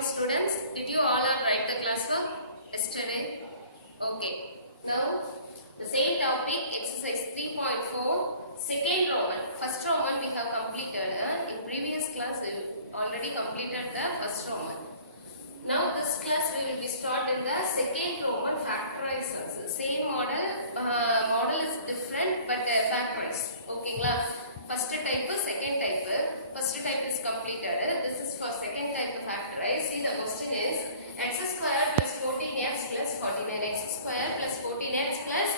morning students. Did you all write the classwork yesterday? Okay. Now the same topic, exercise 3.4, second Roman. First Roman we have completed. In previous class we already completed the first Roman. Now this class we will be starting the second Roman factorizers. Same model, model is different but factorize. Okay, first type, second type. First type is completed. This is for second type to factorize. See, the question is x square plus 14x plus 49. X square plus 14x plus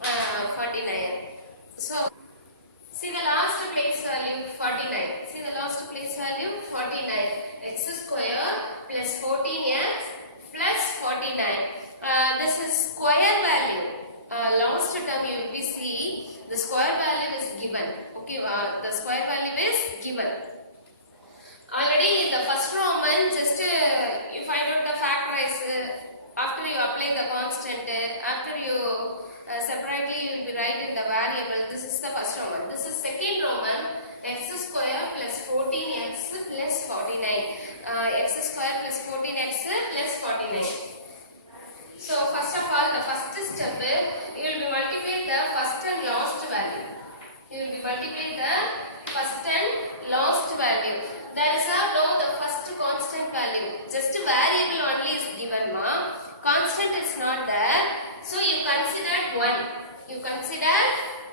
49. So see the last place value 49. See the last place value 49. X square plus 14x plus 49. This is square value. Last term you will be see the square value is given. Okay, the square value is given. Already in the first Roman, just you find out the factorize. After you apply the constant, after you separately you will be writing the variable. This is the first Roman. This is second Roman. X square plus 14x plus 49. X square plus 14x plus 49. So first of all, the first step, you will be multiplying the first and last value. You will be multiplying the first and last value. There is no the first constant value. Just variable only is given, ma. Constant is not there. So you consider 1. You consider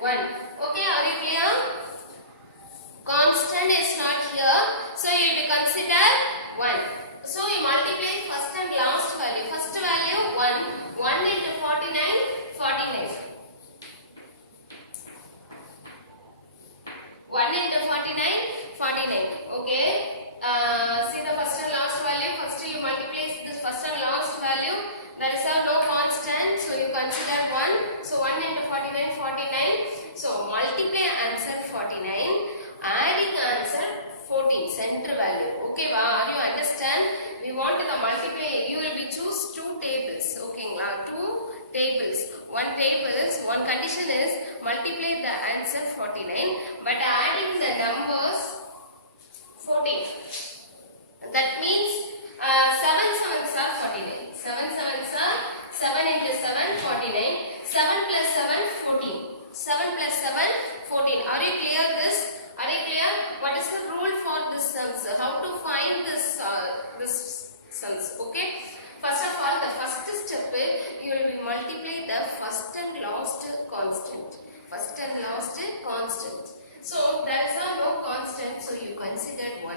1. Okay, are you clear? Constant is not here. So you will be consider 1. So you multiply first and last value. First value 1. 1 into 49, 49. 1 into 49, 49. Okay. See the first and last value. First you multiply this first and last value. There is no constant. So you consider 1. So 1 into 49, 49. So multiply answer 49. Adding answer 14. Center value. Okay, are you understand? We want the multiply. You will be choose two tables. Okay, two tables. One table is, one condition is multiply the answer 49, but adding the numbers 14. That means 7 sevens are 49. 7 sevens are 7 into 7, 49. 7 plus 7, 14. 7 plus 7, 14. Are you clear this? Are you clear? What is the rule for this sums? How to find this sums? Okay. First of all, the first step, you will be multiply the first and last constant. First and last constant. So there is no constant, so you consider 1.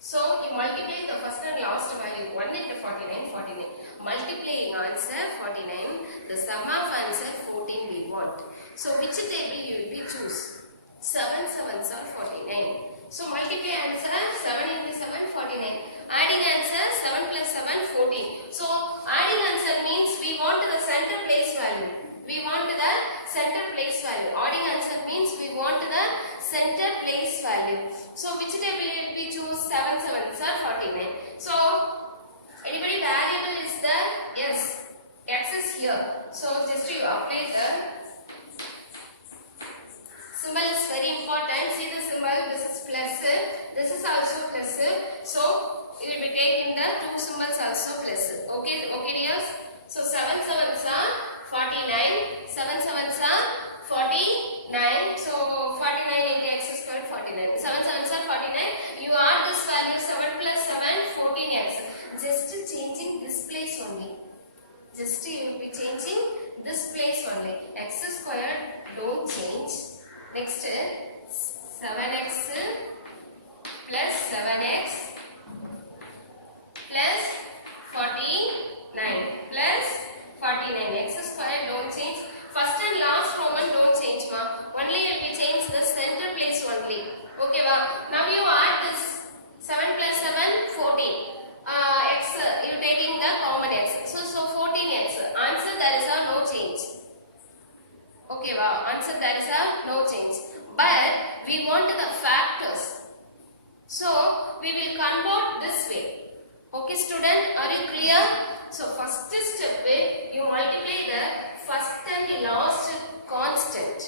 So you multiply the first and last value. 1 into 49, 49. Multiplying answer 49. The sum of answer 14 we want. So which table you will be choose? 7 sevens are 49. So multiply answer 7 into 7, 49. Adding answer 7 plus 7, 14. So adding answer means we want the center place value. We want the center place value. Adding answer means we want the center place value. So which table will we choose? 7 sevens are 49. So anybody variable is there? Yes. X is here. So just you apply the symbol is very important. See the symbol, this is plus, this is also plus. So you will be taking the two symbols also plus. Okay, okay dears. So 7 sevens are 49. 7 sevens are 49. So 49 into x squared 49. 7 sevens are 49. You add this value 7 plus 7, 14x. Just changing this place only. Just you will be changing this place only. X squared don't change. Next 7x plus 7x plus 49 plus 49. X square don't change. First and last Roman don't change, ma. Only you will change the center place only. Okay, ma. Now you add this 7 plus 7, 14. X, you taking the common x. So 14x. Answer there is no change. Okay, wow. Answer there is no change. But we want the factors. So we will convert this way. Okay, student, are you clear? So first step, you multiply the first and last constant.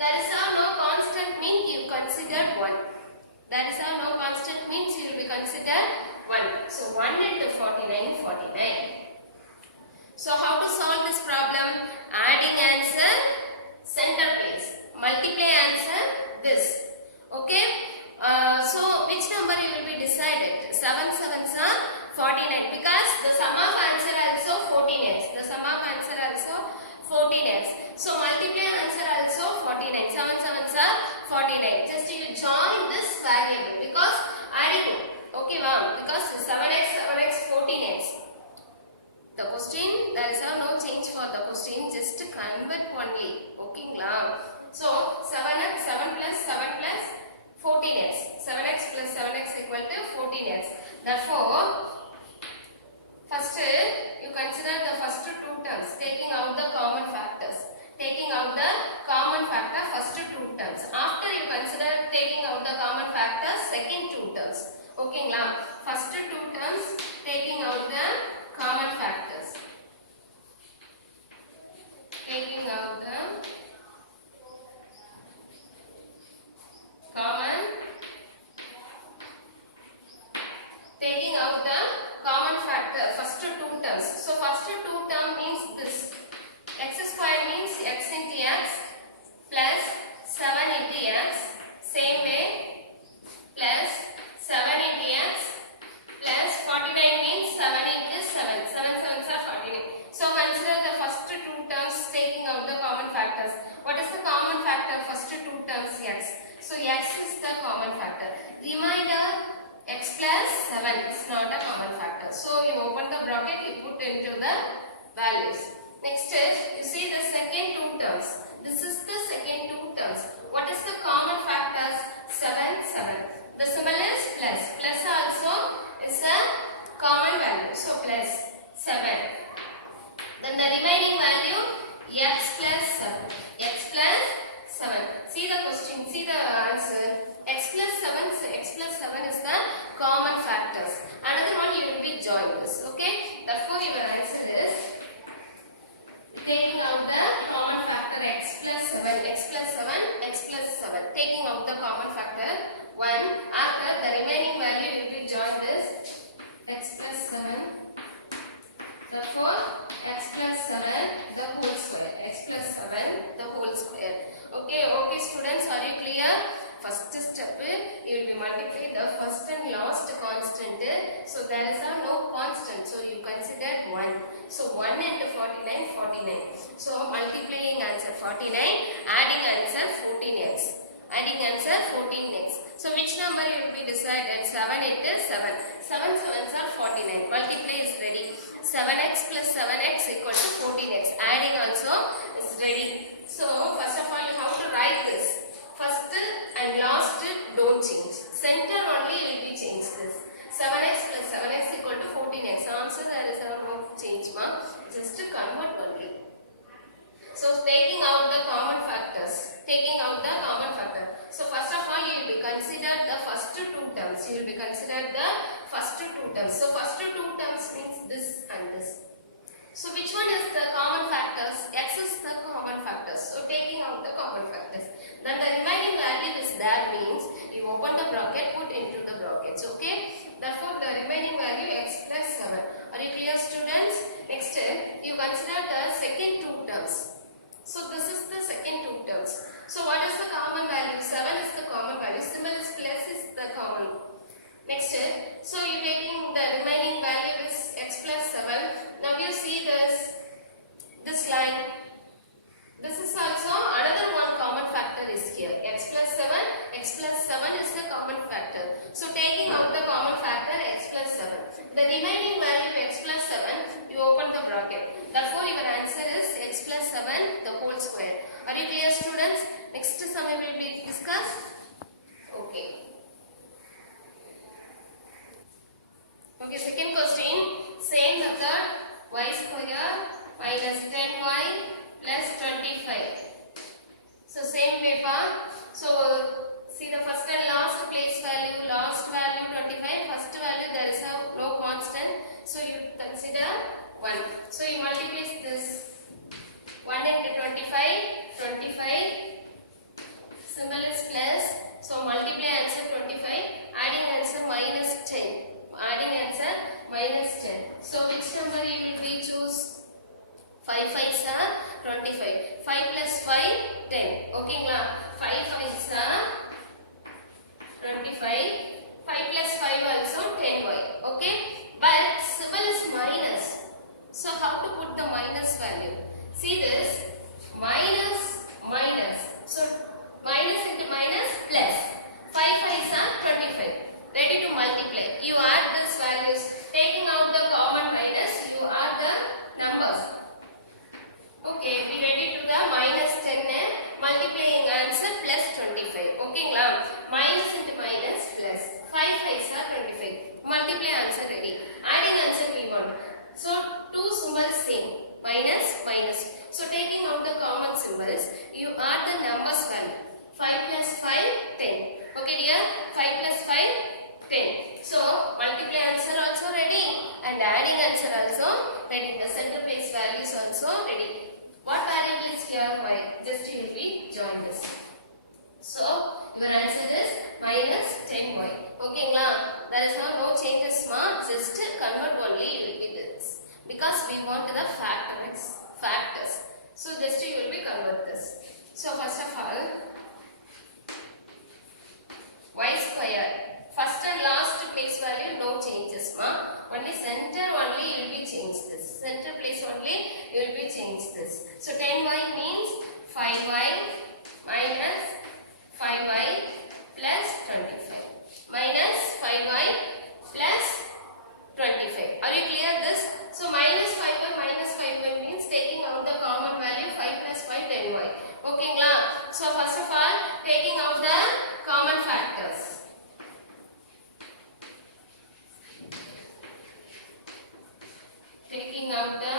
There is no constant means you consider 1. That is no constant means you will be considered 1. So 1 7 sevens are 49 because the sum of answer also 14x. The sum of answer also 14x. So multiply answer also 49. 7 sevens are 49. Just you join this variable because adding. Okay, ma'am. Because 7x, 7x, 14x. The question, there is no change for the question. Just convert only. Okay, ma'am. So 7x, 7 plus 7 plus 14x. 7x plus 7x equal to 14x. Therefore, first you consider the first two terms, taking out the common factors. Taking out the common factor, first two terms. After you consider taking out the common factor, second two terms. Okay, now first two terms, taking out the common factors. Taking out the common, taking out the common factor, first two terms. So first two term means this. X square means x into x plus 7 into x. Same way plus 7 into x plus 49 means 7 into 7. 7 sevens are 49. So consider the first two terms taking out the common factors. What is the common factor? First two terms x. So x is the common factor. Reminder, x plus 7 is not a common factor. So you open the bracket, you put into the values. Next is, you see the second two terms. This is the second two terms. What is the common factors? 7, 7. The symbol is plus. Plus also is a common value. So plus 7. Then the remaining value x plus 7. X plus 7. See the question, see the answer. X plus 7 is the common factors. Another one you will be join this. Okay. Therefore your answer is taking out the common factor x plus 7, x plus 7, x plus 7. Taking out the common factor 1. After the remaining value you will be join this x plus 7. Therefore x plus 7 the whole square. X plus 7 the whole square. Okay, okay students, are you clear? First step, you will be multiply the first and last constant. So there is no constant. So you consider 1. So 1 into 49, 49. So multiplying answer 49, adding answer 14x. Adding answer 14x. So which number you will be decided? 7 into 7. 7 sevens are 49. Multiply is ready. 7x plus 7x equal to 14x. Adding also is ready. So first of all you have to write this. First and last don't change. Center only will be changed this. 7x plus 7x equal to 14x. Answer there is no change, ma. Just to convert only. So taking out the common factors. Taking out the common factor. So first of all you will be considered the first two terms. You will be considered the first two terms. So first two terms means this and this. So which one is the common factors? X is the common factors. So taking out the common factors. Then the remaining value is there means you open the bracket, put into the brackets. Okay. Therefore the remaining value x plus 7. Are you clear students? Next you consider the second two terms. So this is the second two terms. So what is the common value? 7 is the common value. Symbol is plus is the common. Next so you taking the remaining value is x plus 7. Now you see this line. This is also another one common factor is here. X plus 7 is the common factor. So taking out the common factor x plus 7. The remaining value x plus 7 you open the bracket. Therefore your answer is x plus 7 the whole square. Are you clear students? Next sum will be discussed. Okay. Okay, second question, same method, y square minus 10y plus 25. So same paper. So see the first and last place value, last value 25, first value there is a no constant. So you consider 1. So you multiply this 1 into 25, 25. Symbol is plus. So multiply answer 25, adding answer minus 10. Adding answer minus 10. So which number you will be choose? 5 5s are 25. 5 plus 5, 10. Okay, now 5 5s are 25. 5 plus 5 also 10y. ready. The center place value is also ready. What variable is here? Y. Just you will be join this. So your answer is minus 10y. Okay, there is no changes. Just convert only. You will be this because we want the factors. So just you will be convert this. So first of all, y square. First and last place value no changes. Only center only you will be change this. Center place only you will be change this. So 10y means 5y minus 5y plus 25 minus 5y plus 25. Are you clear this? So minus 5y means taking out the common value 5 plus 5 10y. Okay, so first of all taking out the common factors. Taking out the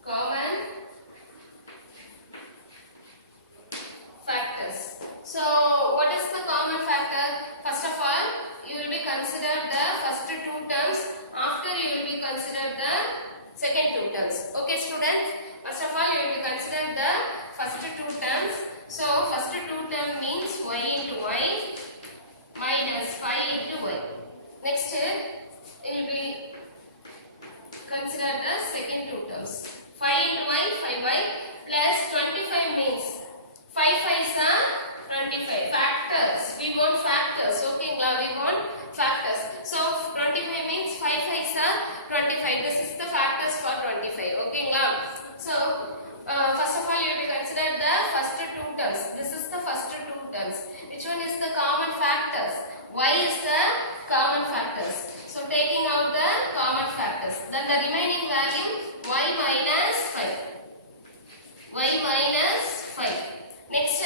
common factors. So what is the common factor? First of all, you will be considered the first two terms. After you will be considered the second two terms. Okay, students. First of all, you will be considered the first two terms. So first two term means y into y minus 5 into y. Next, it will be considered the second two terms. 5 into y, 5y plus 25 means 5 5s are 25. Factors. We want factors. Okay, we want factors. So 25 means 5 5s are 25. This is the factors for 25. Okay, so first of all, you will be considered the first two terms. This is the first two terms. Which one is the common factors? Y is the common factors. So taking out the common factors. Then the remaining value y minus 5. Y minus 5. Next,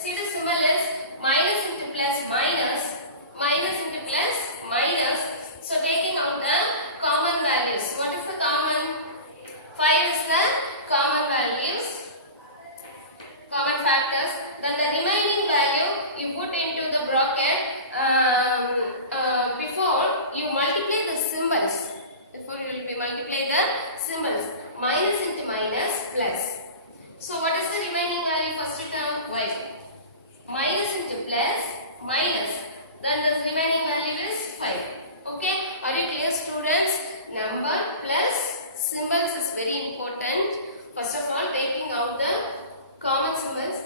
see the symbol is minus into plus minus. Minus into plus minus. So taking out the common values. What is the common? 5 is the common values. Common factors. Then the remaining value you put into the bracket. Before you multiply the symbols. Before you will be multiply the symbols. Minus into minus plus. So what is the remaining value? First term y. Minus into plus minus. Then the remaining value is 5. Okay. Are you clear, students? Number plus symbols is very important. First of all, taking out the common symbols.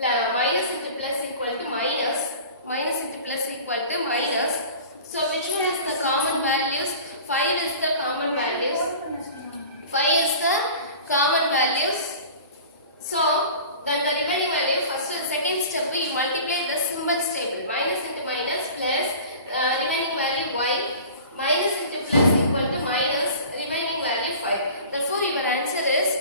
Minus into plus equal to minus. Minus into plus equal to minus. So which one is the common values? 5 is the common values. 5 is the common values. So then the remaining value, first and second step, you multiply the symbols table. Minus into minus plus remaining value y. Minus into plus equal to minus remaining value 5. Therefore your answer is,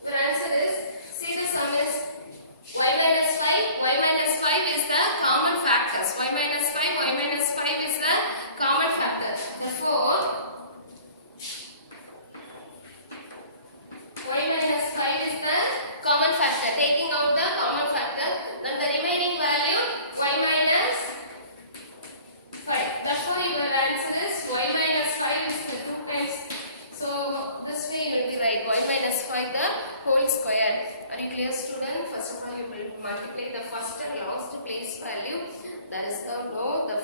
your answer is, see the sum is y minus 5. Y minus 5 is the common factors. Y minus 5 is the common factor. Therefore y minus 5 is the common factor. Taking out the common factor, then the remaining value y minus 5. Therefore your answer is y minus 5 is the 2 times. So this way you will be right. Y minus 5 the whole square. Are you clear, student? First of all, you will multiply the first and last place value. That is the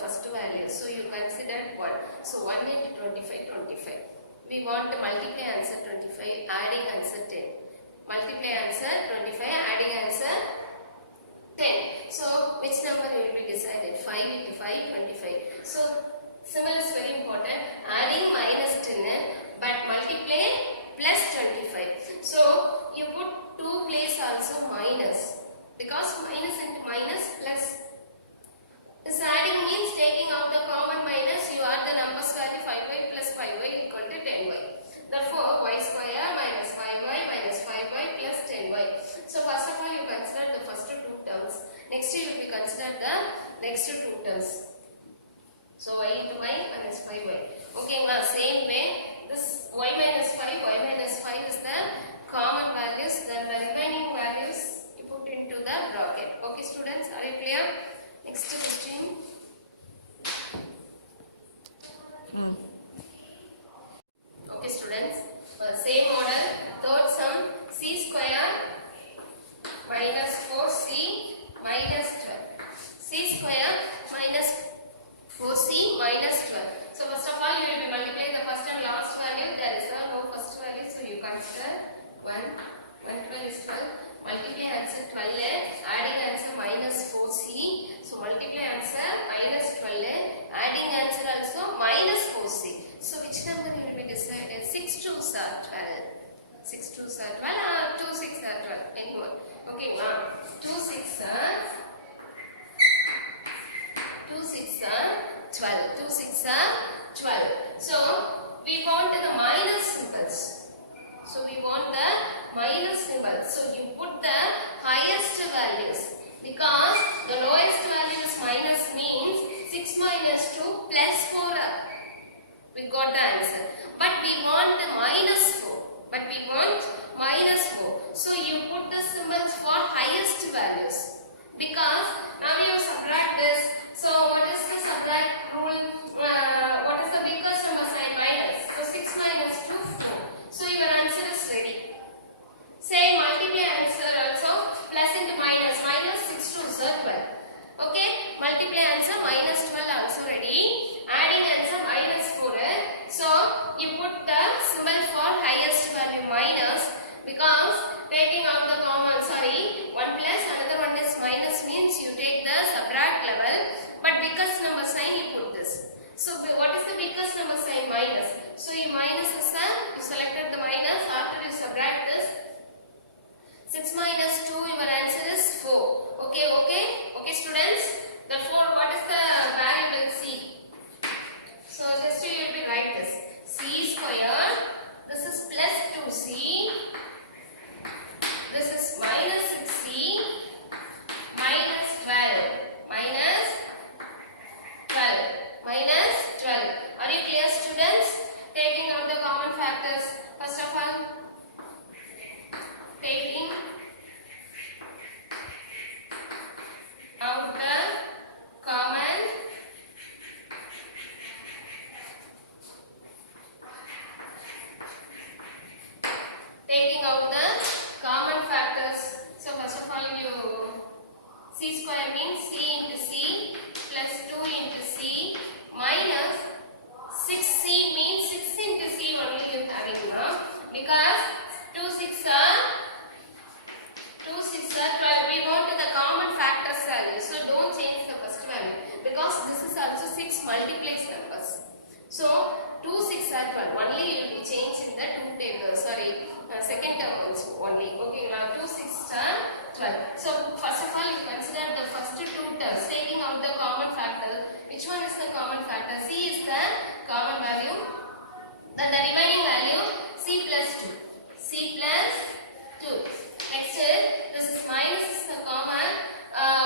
first value. So you consider what? So 1 into 25, 25. We want to multiply answer 25, adding answer 10. Multiply answer 25, adding answer 10. So which number will be decided? 5 into 5, 25. So symbol is very important. Adding minus 10, but multiply plus 25. So you put 2 place also minus. Because minus into minus plus. This adding means taking out the common minus. You add the numbers value 5y plus 5y equal to 10y. Therefore, y square minus 5y minus 5y plus 10y. So first of all, you consider the first two terms. Next, you will be consider the next two terms. So y into y minus 5y. Okay, now same way. This y minus 5 is the common values. Then the remaining values you put into the bracket. Okay, students, are you clear? Next question. 12 is 12. Multiply answer 12. Adding answer minus 4c. So multiply answer minus 12. Adding answer also minus 4c. So which number will be decided? 6 2s are 12. 6 2s are 12 or 2 6 are 12. Anyone? Okay, now 2 6 are 12. 2 6 are 12. So we want the minus symbols. So we want the minus symbol. So you put the highest values because the lowest value is minus means 6 minus 2 plus 4. We got the answer. But we want the minus 4. So you put the symbols for highest values because now you subtract this. So what is the subtract rule? What is the biggest number sign? Minus. So 6 minus 2 4. So your answer is ready. Say multiply answer also plus into minus. Minus 6 2 is 12. Okay. Multiply answer minus 12 also ready. Adding answer minus 4. So you put the symbol for highest value minus because taking out the common 1 plus another one is minus means you take the subtract level, but biggest number sign you put this. So what is the biggest number sign? Minus. So you minus is you selected the minus. After you subtract this 6 minus 2 your answer is 4. Okay students. Therefore what is the variable c? So just you will be write this c square. This is plus 2c. This is minus 6c minus 12. Minus 12. Are you clear students? Taking out the common factors. First of all, taking out the common factors. So first of all you c square means c into c plus 2 into c minus 6c means 6 into c only you are having now because 2 6 are 12. We want the common factors value. So don't change the first value because this is also 6 multiplies numbers. So 2 6 are 12. Only you will be changed in the second term also only. Okay, now 2 6 are 12. So first of all you consider the first two terms taking out the common factor. Which one is the common factor? C is the common value. Then the remaining value c plus 2. C plus 2. Next this is minus is the common.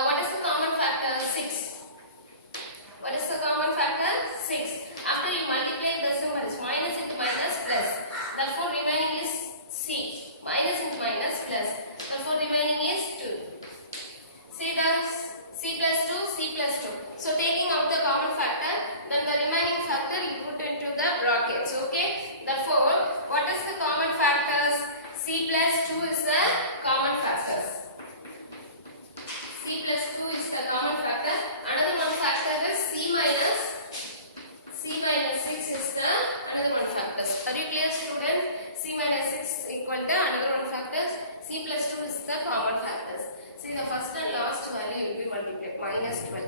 What is the common factor? 6. What is the common factor? 6. After you multiply the symbol is minus into minus plus. Therefore remaining is c. Minus into minus plus. Therefore remaining is 2. See that c plus 2, c plus 2. So taking out the common factor, then the remaining factor you put into the brackets. Okay. Therefore what is the common factors? C plus 2 is the common factors. C plus 2 is the common factor. Another one factor is c minus 6 is the another one factors. Are you clear student? C minus 6 equal to another one factors. C plus 2 is the common factors. See the first and last value will be multiplied minus 12.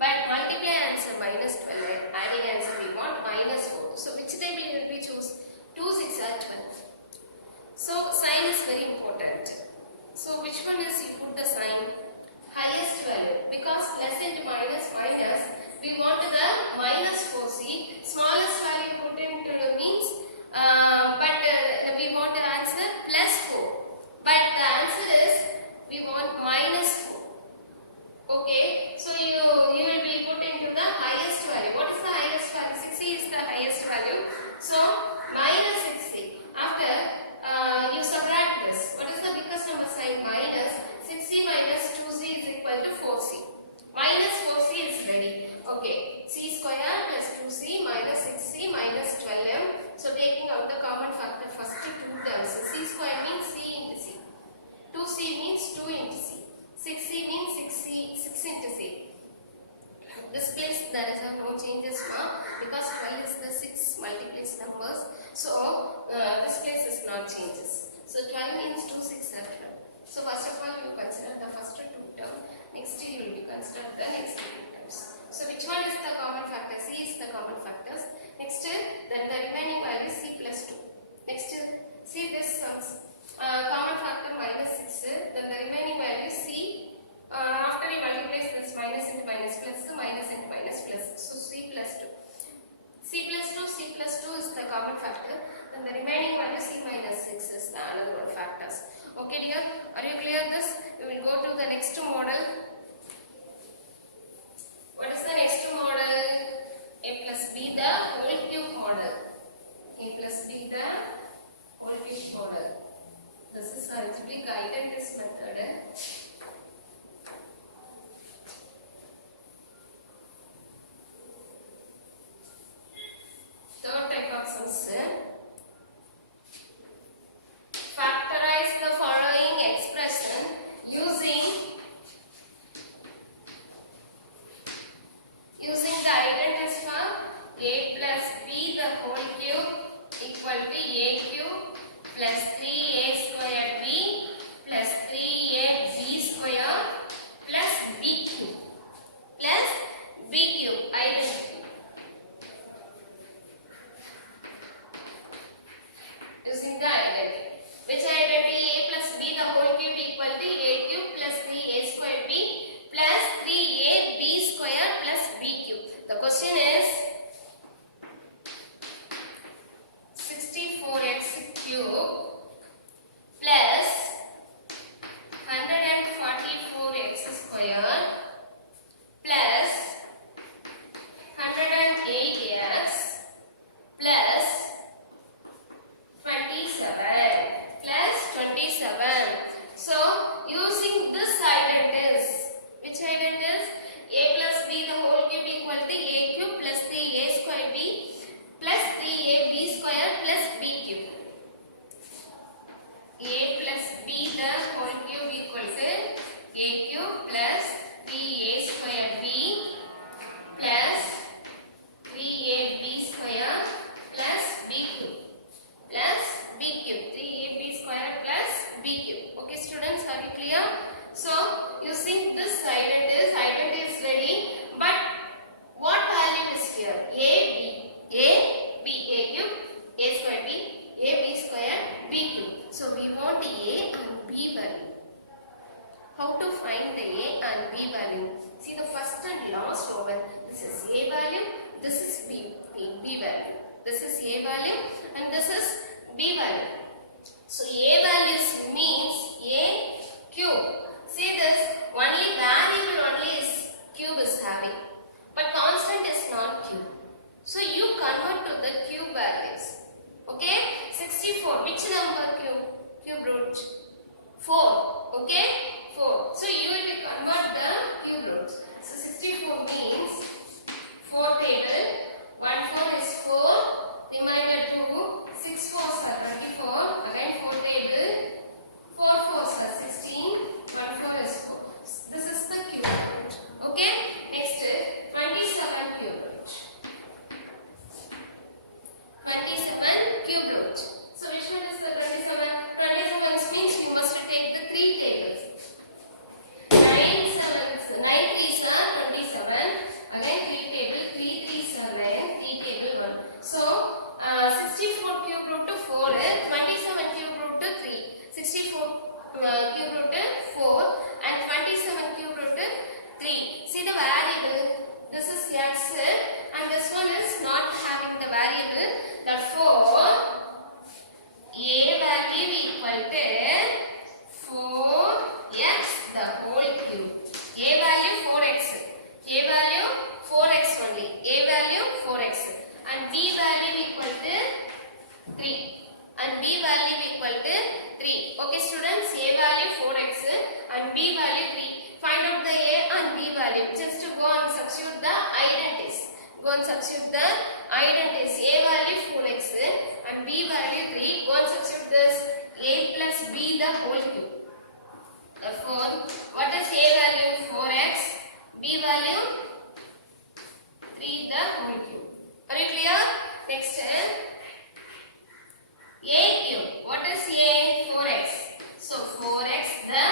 But multiply answer minus 12. Adding answer we want minus 4. So which table you will be choose? 2 6 are 12. So sign is very important. So which one is you put the sign? Highest value because less into minus we want the minus 4c. Smallest value put into means we want the answer plus 4. But the answer is we want minus 4. Okay. So you will be put into the highest value. What is the highest value? 6c is the highest value. So minus 6c. After you subtract this. What is the biggest number sign? Minus 6c minus 2c is equal to 4c. Minus 4c is ready. Okay. C square plus 2c minus 6c minus 12m. So taking out the common factor first two terms. C square means c into c. 2c means 2 into c. 6c means 6 into c. This place there is no changes now because 12 is the 6 multiplies numbers. So this place is not changes. So 12 So first of all you consider the first two terms, next you will be consider the next two terms. So which one is the common factor? C is the common factors. Next then the remaining value is C plus 2. Next see this common factor minus 6, then the remaining value is C. After you multiply this minus into minus plus, minus into minus plus, so C plus 2. C plus 2 is the common factor, then the remaining value C minus 6 is the another one factors. Okay dear, are you clear this? We will go to the next model. What is the next model? A plus B the whole cube model. A plus B the whole cube model. This is algebraic identity method. Third type of sums. Factorize the following expression using the identity form. A plus B the whole cube equal to A cube plus 3A square B plus 3AB square plus B cube identity. Using the identity. Which identity? A plus B the whole cube equal to A cube plus 3A square B plus 3AB square plus B cube. The question is 64x cube plus 144x square plus 108x plus 27 plus 27. So using this identities, which identities? A plus B the whole cube equal to A cube plus 3A square B plus 3AB square plus B cube. A plus B the whole cube equal to A cube plus 3A square B plus 3AB square plus B cube plus B cube. 3AB square plus B cube. Okay students, are you clear? So using this identity is ready, but what value is here? A cube, A square B, AB square, B cube. So we want A and B value. How to find the A and B value? See the first and last one. This is A value, this is B value. This is A value and this is B value. So A values means A cube. See this, only variable only is cube is having, but constant is not cube. So you convert to the cube values. Okay, 64. Which number cube root? 4. Okay, 4. So you will convert the cube roots. So 64 means 4 table. 1 4 is 4. Remainder 2. 6 4s are 24. Again 4 table. 4 4s are 16. 1 4 is 4. This is the cube root. Okay. Next 27 cube root. 27 cube root. So which one is the 27? 27 means we must take the 3 tables. 9 3s are 27. Again 3 table. 3 3s are 9. 3 table 1. So 64 cube root to 4. 27 cube root to 3. 64 cube root to 4 and 27 cube root to 3. See the variable. This is x and this one is not having the variable. Therefore, A value equal to 4x the whole cube. A value 4x. A value 4x only. A value 4x. And B value equal to 3. And B value equal to 3. Okay students, A value 4x and B value 3. Find out the A and B value. Just to go and substitute the identities. Go and substitute the identities. A value 4x and B value 3. Go and substitute this A plus B the whole cube. Therefore, what is A value? 4x. B value 3 the whole cube. Are you clear? Next A cube. What is A? 4x. So 4x the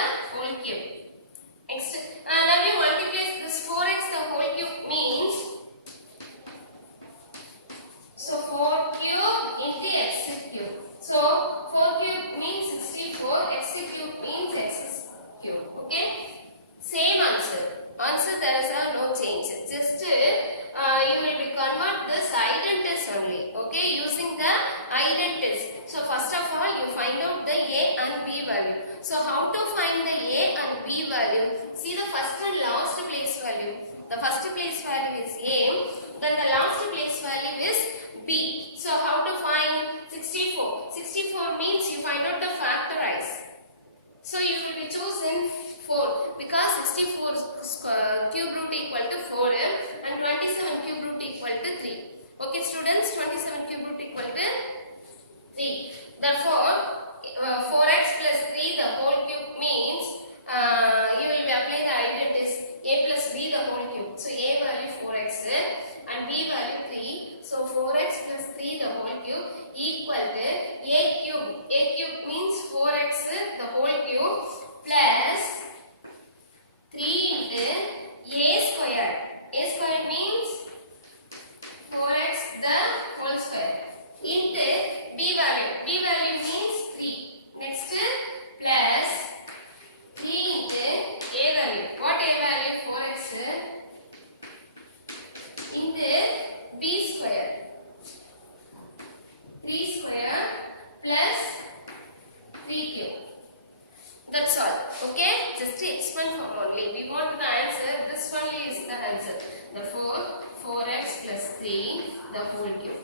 answer. Therefore, 4x plus 3 the whole cube.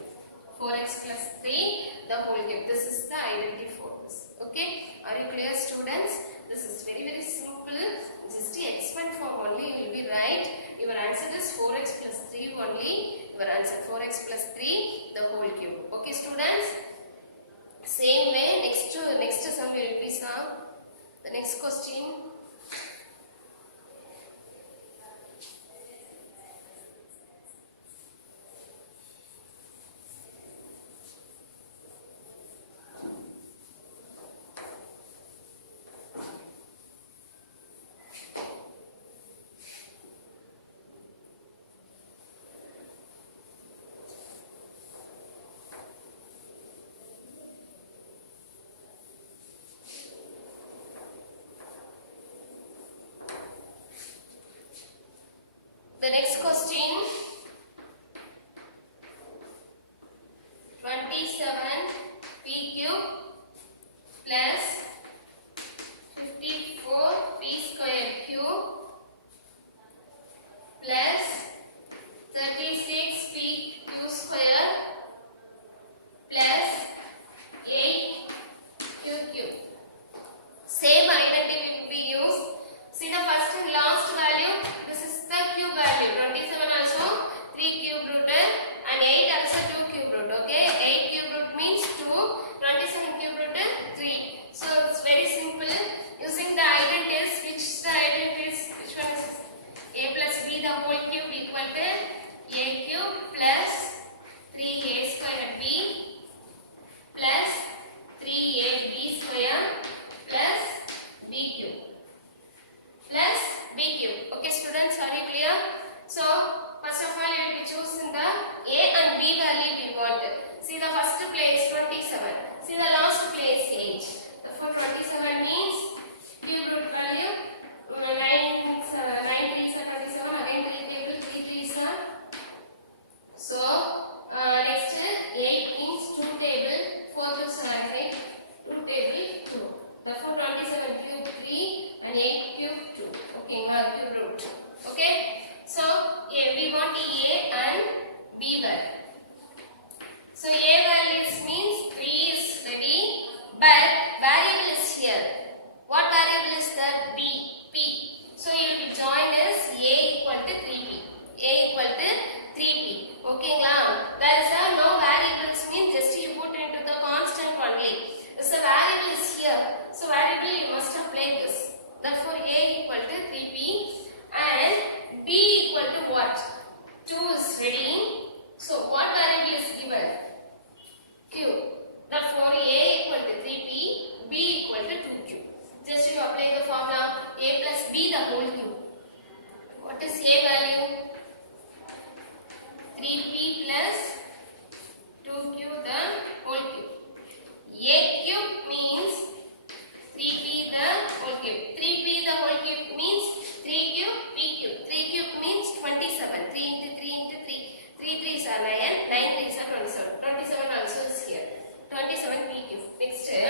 4x plus 3 the whole cube. This is the identity for this. Okay, are you clear, students? This is very simple. Just the expand form only you will be right. Your answer is 4x plus 3 only. Your answer 4x plus 3 the whole cube. Okay, students. Same way next sum will be solved. The next question. The next question, 27p cube plus 54p square cube plus 36p q square plus 8q cube. Same identity will be used. See the first and last value. This is the cube value. 27 also 3 cube root and 8 also 2 cube root. Okay, 8 cube root means 2. 27 cube root 3. So it's very simple. Using the identities, which one is a plus b the whole cube equal to a cube plus 3a square b plus 3ab square plus b cube. Plus b cube. Okay, students, are you clear? So first of all you will be choosing the a and b value we want. See the first place 27. See the last place 8. Therefore 27 means cube root value 9 3s are 27. Again 3 table 3 3s are. So next 8 means 2 table 4 to 7 right? 2 table 2. Therefore 27 cube 3 and 8 cube 2. Okay, cube root. Okay, so we want a and b value. So a values means 3 is ready, but variable is here. What variable is that? b, p. So you will be joined as a equal to 3p. A equal to 3p. Okay, now there is no variables means just you put into the constant only. So variable is here. So variable you must apply this. Therefore a equal to 3p and b equal to what? 2 is ready. So what variable is given? Q. Therefore a equal to 3p, b equal to 2q. Just you apply the formula a plus b the whole cube. What is a value? 3p plus 2q the whole cube. A cube means 3p the whole cube. 3p the whole cube means 3 cube p cube. 3 cube means 27. 3 into 3 into 3. 3 3s are 9. 9 3s are 27. 27 also is here. 27 p cube. Next 3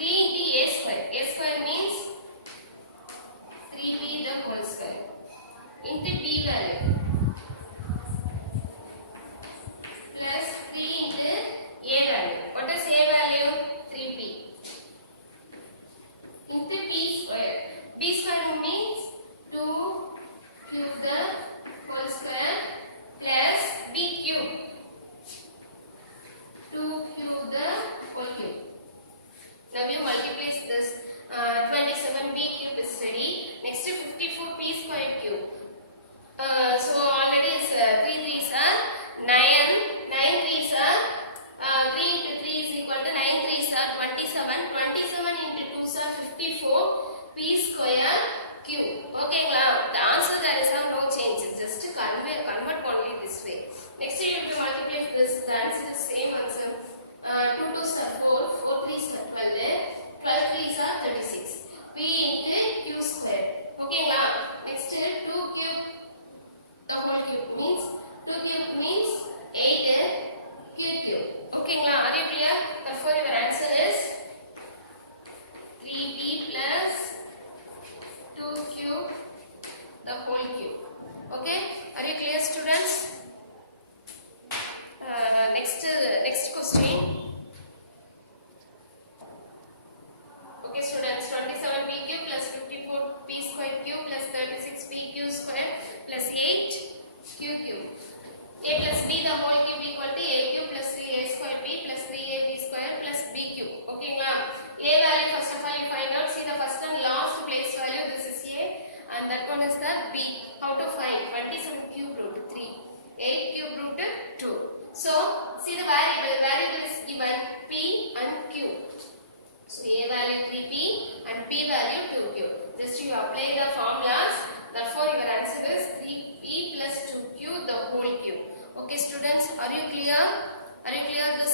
into a square. A square means 3p the whole square into b value plus 3 into a value. What is a value? 3p into b square. B square means 2 cube the whole square plus b cube. 2 cube the whole cube. Now you multiply this. 27p cube is ready. Next 54p square cube. So already is 3 3s are 9. 9 3s are 3 into 3 is equal to 9 3s are 27. 27 into 2s are 54 p square cube. Okay, now the answer there is no change. Just convert p. How to find? 27 cube root 3. 8 cube root 2. So, see the variable. Variable is given p and q. So, a value 3p and p value 2q. Just you apply the formulas. Therefore, your answer is 3p plus 2q the whole cube. Okay, students, are you clear? Are you clear this